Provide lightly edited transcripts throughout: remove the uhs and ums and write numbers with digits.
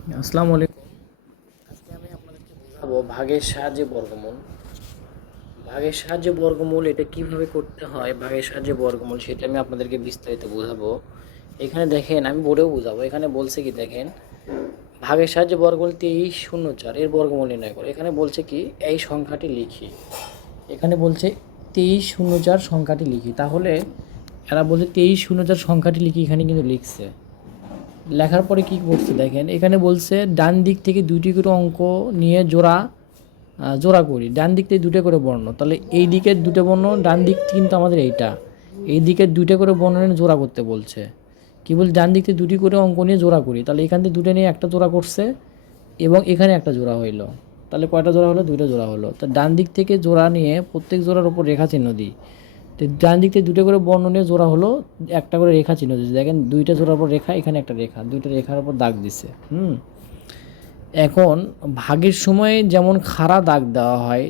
আসসালামু আলাইকুম। আজকে আমি আপনাদেরকে বোঝাবো ভাগের সাহায্যে বর্গমূল। ভাগের সাহায্যে বর্গমূল এটা কিভাবে করতে হয়, ভাগের সাহায্যে বর্গমূল সেটা আমি আপনাদেরকে বিস্তারিত বোঝাবো। এখানে দেখেন, আমি বোর্ডেও বোঝাবো। এখানে বলছে কি দেখেন, ভাগের সাহায্যে বর্গমূল 23 শূন্য 4 এর বর্গমূল নির্ণয় করে। এখানে বলছে কি এই সংখ্যাটি লিখি। এখানে বলছে 23 শূন্য 4 সংখ্যাটি লিখি। তাহলে এরা বলছে 23 শূন্য 4 সংখ্যাটি লিখি, এখানে কিন্তু লিখছে। লেখার পরে কি করছে দেখেন, এখানে বলছে ডান দিক থেকে দুইটি করে অঙ্ক নিয়ে জোড়া করি। ডান দিক থেকে দুটো করে বর্ণ, তাহলে এই দিকের দুটো বর্ণ, ডান দিক কিন্তু আমাদের এইটা, এই দিকের দুটো করে বর্ণ নিয়ে জোড়া করতে বলছে। কি বলছে, ডান দিক থেকে দুটি করে অঙ্ক নিয়ে জোড়া করি। তাহলে এখান থেকে দুটো নিয়ে একটা জোড়া করছে এবং এখানে একটা জোড়া হইলো। তাহলে কয়টা জোড়া হলো? দুইটা জোড়া হলো। তো ডান দিক থেকে জোড়া নিয়ে প্রত্যেক জোড়ার উপর রেখা চিহ্ন দিই। তো ডান দিক থেকে দুটো করে বর্ণ নিয়ে জোড়া হলো, একটা করে রেখা চিহ্ন দিচ্ছে। দেখেন দুইটা জোড়ার উপর রেখা, এখানে একটা রেখা, দুইটা রেখার উপর দাগ দিছে। এখন ভাগের সময় যেমন খাড়া দাগ দেওয়া হয়,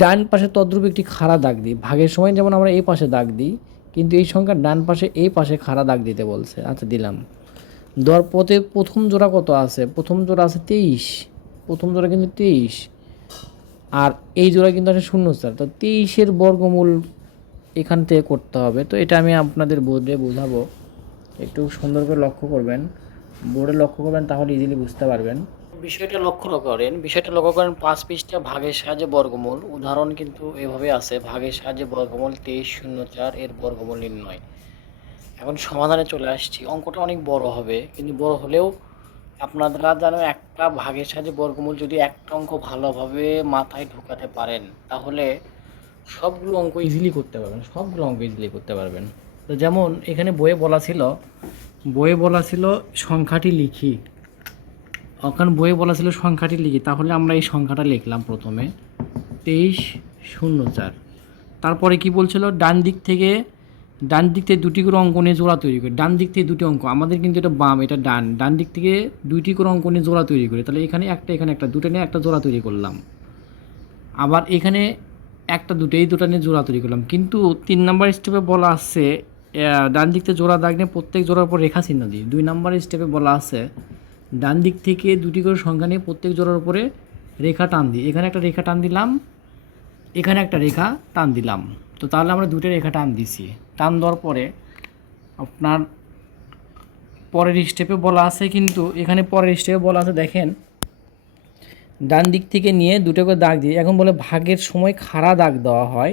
ডান পাশে তদ্রূপ একটি খাড়া দাগ দিই। ভাগের সময় যেমন আমরা এই পাশে দাগ দিই, কিন্তু এই সংখ্যার ডান পাশে এই পাশে খাড়া দাগ দিতে বলছে। আচ্ছা, দিলাম। দেওয়ার পথে প্রথম জোড়া কত আছে? প্রথম জোড়া আছে 23। প্রথম জোড়া কিন্তু 23, আর এই জোড়া কিন্তু আছে 0 4। তো 23-এর বর্গমূল এখান থেকে করতে হবে। তো এটা আমি আপনাদের বোর্ডে বোঝাবো, একটু সুন্দর করে লক্ষ্য করবেন, বোর্ডে লক্ষ্য করবেন, তাহলে ইজিলি বুঝতে পারবেন। বিষয়টা লক্ষ্য করেন 5 পৃষ্ঠা ভাগের সাহায্যে বর্গমূল। উদাহরণ কিন্তু এভাবে আছে, ভাগের সাহায্যে বর্গমূল 23 শূন্য 4 এর বর্গমূল নির্ণয়। এখন সমাধানে চলে আসছি। অঙ্কটা অনেক বড় হবে, কিন্তু বড় হলেও আপনারা যেন একটা ভাগের সাহায্যে বর্গমূল যদি একটা অঙ্ক ভালোভাবে মাথায় ঢোকাতে পারেন, তাহলে সবগুলো অঙ্ক ইজিলি করতে পারবেন, সবগুলো অঙ্ক ইজিলি করতে পারবেন। তো যেমন এখানে বইয়ে বলা ছিল সংখ্যাটি লিখি। ওখানে বইয়ে বলা ছিল সংখ্যাটি লিখি, তাহলে আমরা এই সংখ্যাটা লিখলাম প্রথমে 23 শূন্য 4। তারপরে কি বলছিল, ডান দিক থেকে দুটি করে অঙ্ক নিয়ে জোড়া তৈরি করি। ডান দিক থেকে দুটি অঙ্ক, আমাদের কিন্তু এটা বাম, এটা ডান। ডান দিক থেকে দুইটি করে অঙ্ক নিয়ে জোড়া তৈরি করি। তাহলে এখানে একটা, এখানে একটা, দুটো নিয়ে একটা জোড়া তৈরি করলাম। আবার এখানে একটা, দুটো, এই দুটো নিয়ে জোড়া তৈরি করলাম। কিন্তু 3 নম্বর স্টেপে বলা আছে ডান দিক থেকে জোড়া দাগ নিয়ে প্রত্যেক জোড়ার উপর রেখা চিহ্ন দিই। 2 নম্বর স্টেপে বলা আছে ডান দিক থেকে দুটি করে সংখ্যা নিয়ে প্রত্যেক জোড়ার উপরে রেখা টান দিই। এখানে একটা রেখা টান দিলাম, এখানে একটা রেখা টান দিলাম। তো তাহলে আমরা দুটো রেখা টান দিছি। টান দেওয়ার পরে আপনার পরের স্টেপে বলা আছে, কিন্তু এখানে পরের স্টেপে বলা আছে দেখেন, ডান দিক থেকে নিয়ে দুটো করে দাগ দিয়ে, এখন বলে ভাগের সময় খাড়া দাগ দেওয়া হয়,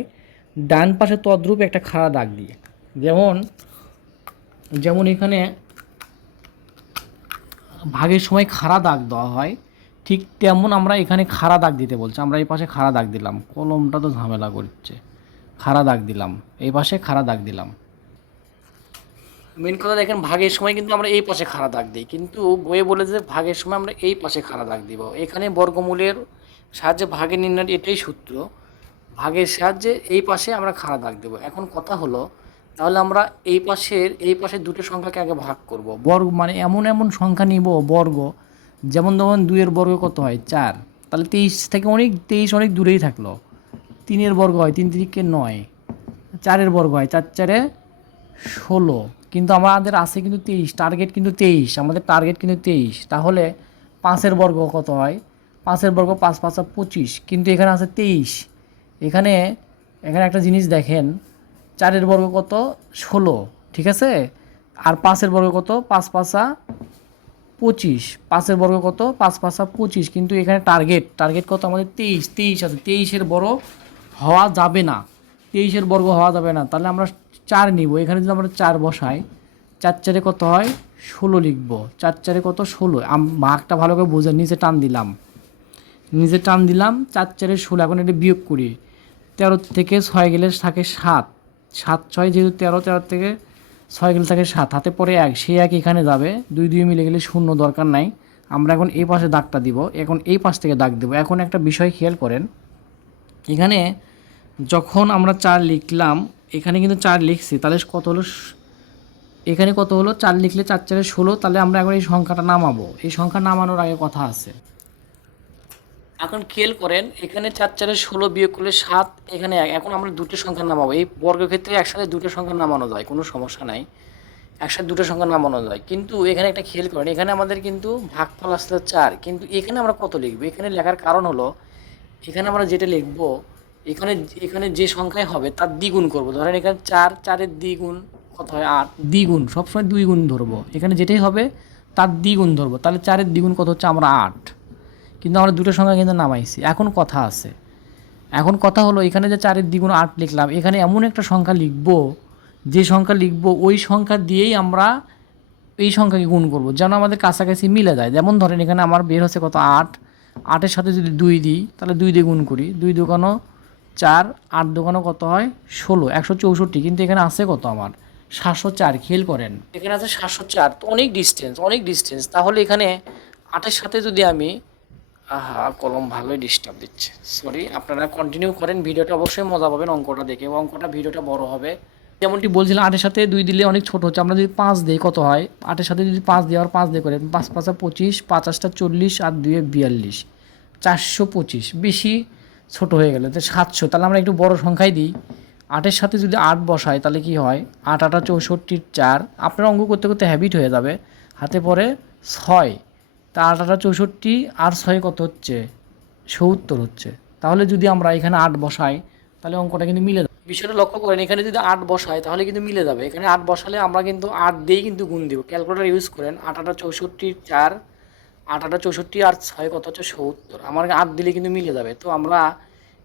ডান পাশে তদ্রূপ একটা খাড়া দাগ দিয়ে। যেমন যেমন এখানে ভাগের সময় খাড়া দাগ দেওয়া হয়, ঠিক তেমন আমরা এখানে খাড়া দাগ দিতে বলছি। আমরা এই পাশে খাড়া দাগ দিলাম, কলমটা তো ঝামেলা করছে। খাড়া দাগ দিলাম, এই পাশে খাড়া দাগ দিলাম। মেন কথা দেখেন, ভাগের সময় কিন্তু আমরা এই পাশে খাড়া দাগ দিই, কিন্তু বইয়ে বলে যে ভাগের সময় আমরা এই পাশে খাড়া দাগ দিব। এখানে বর্গমূলের সাহায্যে ভাগের নির্ণয়, এটাই সূত্র। ভাগের সাহায্যে এই পাশে আমরা খাড়া দাগ দেবো। এখন কথা হলো, তাহলে আমরা এই পাশে দুটো সংখ্যাকে আগে ভাগ করব। বর্গ মানে এমন এমন সংখ্যা নিব বর্গ, যেমন ধরুন 2-এর বর্গ কত হয়? 4। তাহলে 23 অনেক দূরেই থাকলো। 3-এর বর্গ হয় 3 3 9। 4-এর বর্গ হয় 4 4 16। কিন্তু আমাদের আছে কিন্তু 23, টার্গেট কিন্তু 23, আমাদের টার্গেট কিন্তু 23। তাহলে 5-এর বর্গ কত হয়? 5-এর বর্গ 5 5 25, কিন্তু এখানে আছে 23। এখানে এখানে একটা জিনিস দেখেন, 4-এর বর্গ কত? 16, ঠিক আছে। আর 5-এর বর্গ কত? 5 5 25। 5-এর বর্গ কত? 5 5 25, কিন্তু এখানে টার্গেট কত আমাদের? 23 আছে। 23-এর বর্গ হওয়া যাবে না, 23-এর বর্গ হওয়া যাবে না। তাহলে আমরা 4 নিব। এখানে যদি আমরা 4 বসাই, 4 4 কত হয়? 16 লিখব। 4 4 কত? 16। ভাগটা ভালো করে বুঝে নিচে টান দিলাম, 4 4 16। এখন এটা বিয়োগ করি, 13 থেকে 6 গেলে থাকে 7, 7 6 যেহেতু 13, 13 থেকে 6 গেলে থাকে 7, হাতে পরে 1, সেই 1 এখানে যাবে, 2 2 মিলে গেলে 0, দরকার নাই। আমরা এখন এই পাশে দাগটা দিব, এখন এই পাশ থেকে দাগ দেব। এখন একটা বিষয় খেয়াল করেন, এখানে যখন আমরা 4 লিখলাম, এখানে কিন্তু 4 লিখছি, তাহলে কত হলো? এখানে কত হলো? 4 লিখলে 4 4 16। তাহলে আমরা এখন এই সংখ্যাটা নামাবো। এই সংখ্যা নামানোর আগে কথা আছে। এখন খেয়াল করেন, এখানে 4 4 16 বিয়োগ করলে 7, এখানে 1। এখন আমরা দুটো সংখ্যা নামাবো। এই বর্গক্ষেত্রে একসাথে দুটো সংখ্যা নামানো যায়, কোনো সমস্যা নাই। একসাথে দুটো সংখ্যা নামানো যায়, কিন্তু এখানে একটা খেয়াল করেন, এখানে আমাদের কিন্তু ভাগফল আসলে 4, কিন্তু এখানে আমরা কত লিখবো? এখানে লেখার কারণ হলো এখানে আমরা যেটা লিখবো, এখানে এখানে যে সংখ্যায় হবে তার দ্বিগুণ করব। ধরেন এখানে 4, 4-এর দ্বিগুণ কত হয়? 8। দ্বিগুণ সবসময় 2 গুণ ধরবো, এখানে যেটাই হবে তার দ্বিগুণ ধরবো। তাহলে 4-এর দ্বিগুণ কত হচ্ছে? আমরা 8। কিন্তু আমরা দুটো সংখ্যা কিন্তু নামাইছি। এখন কথা আছে, এখন কথা হলো এখানে যে 4-এর দ্বিগুণ 8 লিখলাম, এখানে এমন একটা সংখ্যা লিখবো, যে সংখ্যা লিখবো ওই সংখ্যা দিয়েই আমরা এই সংখ্যাকে গুণ করব যেন আমাদের কাছাকাছি মিলে যায়। যেমন ধরেন এখানে আমার বের হচ্ছে কত? 8। 8-এর সাথে যদি 2 দিই তাহলে 2 দিয়ে গুণ করি, 2 দুগুণ 4, 8 দুগুণ কত হয়? 16, 164। কিন্তু এখানে আছে কত আমার? 704। খেয়াল করেন এখানে আছে 704, তো অনেক ডিস্টেন্স, অনেক ডিস্টেন্স। তাহলে এখানে 8-এর সাথে যদি আমি, আহা কলম ভালোই ডিস্টার্ব দিচ্ছে, সরি। আপনারা কন্টিনিউ করেন, ভিডিওটা অবশ্যই মজা পাবেন অঙ্কটা দেখে, অঙ্কটা ভিডিওটা বড় হবে। যেমনটি বলছিলাম 8-এর সাথে 2 দিলে অনেক ছোট হচ্ছে, আমরা যদি 5 দিই কত হয়? 8-এর সাথে যদি 5 দিই, আর 5 দিয়ে করে 5 5 25, 5 8 40, আর 2 42, 425। বেশি ছোট হয়ে গেল, তো 700। তাহলে আমরা একটু বড় সংখ্যায় দিই। 8-এর সাথে যদি 8 বসাই তাহলে কি হয়? 8 8 64, 4। আপনার অঙ্ক করতে করতে হ্যাবিট হয়ে যাবে, হাতে পড়ে 6। তা 8 8 64 আর 6 কত হচ্ছে? 70 হচ্ছে। তাহলে যদি আমরা এখানে 8 বসাই তাহলে অঙ্কটা কিন্তু মিলে যাবে। বিষয়টা লক্ষ্য করেন, এখানে যদি 8 বসাই তাহলে কিন্তু মিলে যাবে। এখানে 8 বসালে আমরা কিন্তু 8 দিয়েই কিন্তু গুণ দিব। ক্যালকুলেটর ইউজ করেন। 8 8 64, 4, 8 8 64 আর 6 কত হচ্ছে? 70। আমার 8 দিলে কিন্তু মিলে যাবে। তো আমরা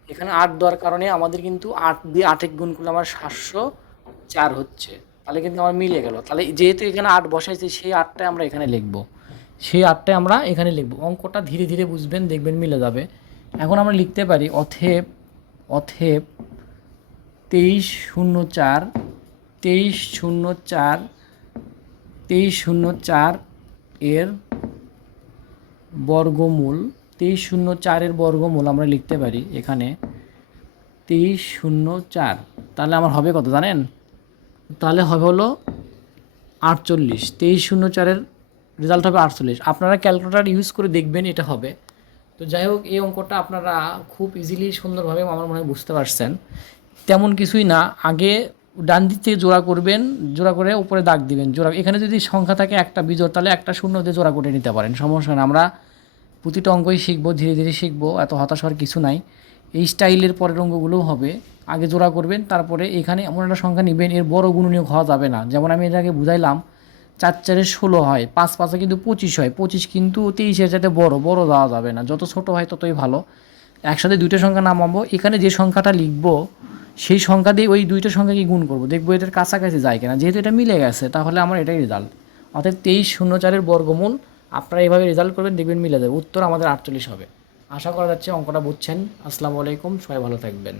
এখানে 8 দেওয়ার কারণে আমাদের কিন্তু 8 দিয়ে 8 গুণ করলে আমার 704 হচ্ছে। তাহলে কিন্তু আমার মিলে গেল। তাহলে যেহেতু এখানে 8 বসাইছি, সেই 8টাই আমরা এখানে লিখবো, সেই 8টাই আমরা এখানে লিখব। অঙ্কটা ধীরে ধীরে বুঝবেন, দেখবেন মিলে যাবে। এখন আমরা লিখতে পারি অথেব, অথেব 2304, 2304, 2304 এর বর্গমূল। 2304 এর বর্গমূল আমরা লিখতে পারি এখানে 2304। তাহলে আমার হবে কত জানেন? তাহলে হবে হলো 48। 2304 এর রেজাল্ট হবে 48। আপনারা ক্যালকুলেটর ইউজ করে দেখবেন, এটা হবে। তো যাই হোক, এই অঙ্কটা আপনারা খুব ইজিলি সুন্দরভাবে আমার মনে হয় বুঝতে পারছেন। তেমন কিছুই না, আগে ডান দিক থেকে জোড়া করবেন, জোড়া করে উপরে দাগ দিবেন। জোড়া এখানে যদি সংখ্যা থাকে একটা বিজোড়, তাহলে একটা শূন্য দিয়ে জোড়া করে নিতে পারেন, সমস্যা না। আমরা প্রতিটা অঙ্কই শিখবো, ধীরে ধীরে শিখবো, এত হতাশ হওয়ার কিছু নাই। এই স্টাইলের পরের অঙ্কগুলোও হবে। আগে জোড়া করবেন, তারপরে এখানে এমন একটা সংখ্যা নেবেন এর বড় গুণনীয়ক হওয়া যাবে না। যেমন আমি এর আগে বুঝাইলাম 4 4 16 হয়, 5 5 কিন্তু 25 হয়। 25 কিন্তু 23-এর চাইতে বড়, বড় দেওয়া যাবে না। যত ছোট হয় ততই ভালো। একসাথে দুইটা সংখ্যা নামাবো, এখানে যে সংখ্যাটা লিখবো সেই সংখ্যা দিয়ে ওই দুইটা সংখ্যাকে গুণ করবো, দেখবো এটার কাছাকাছি যায় কিনা। যেহেতু এটা মিলে গেছে তাহলে আমার এটাই রেজাল্ট। অর্থাৎ 2304 বর্গমূল। আপনারা এইভাবে রেজাল্ট করবেন, দেখবেন মিলে যাবে। উত্তর আমাদের 48 হবে। আশা করা যাচ্ছে অঙ্কটা বুঝছেন। আসসালামু আলাইকুম, সবাই ভালো থাকবেন।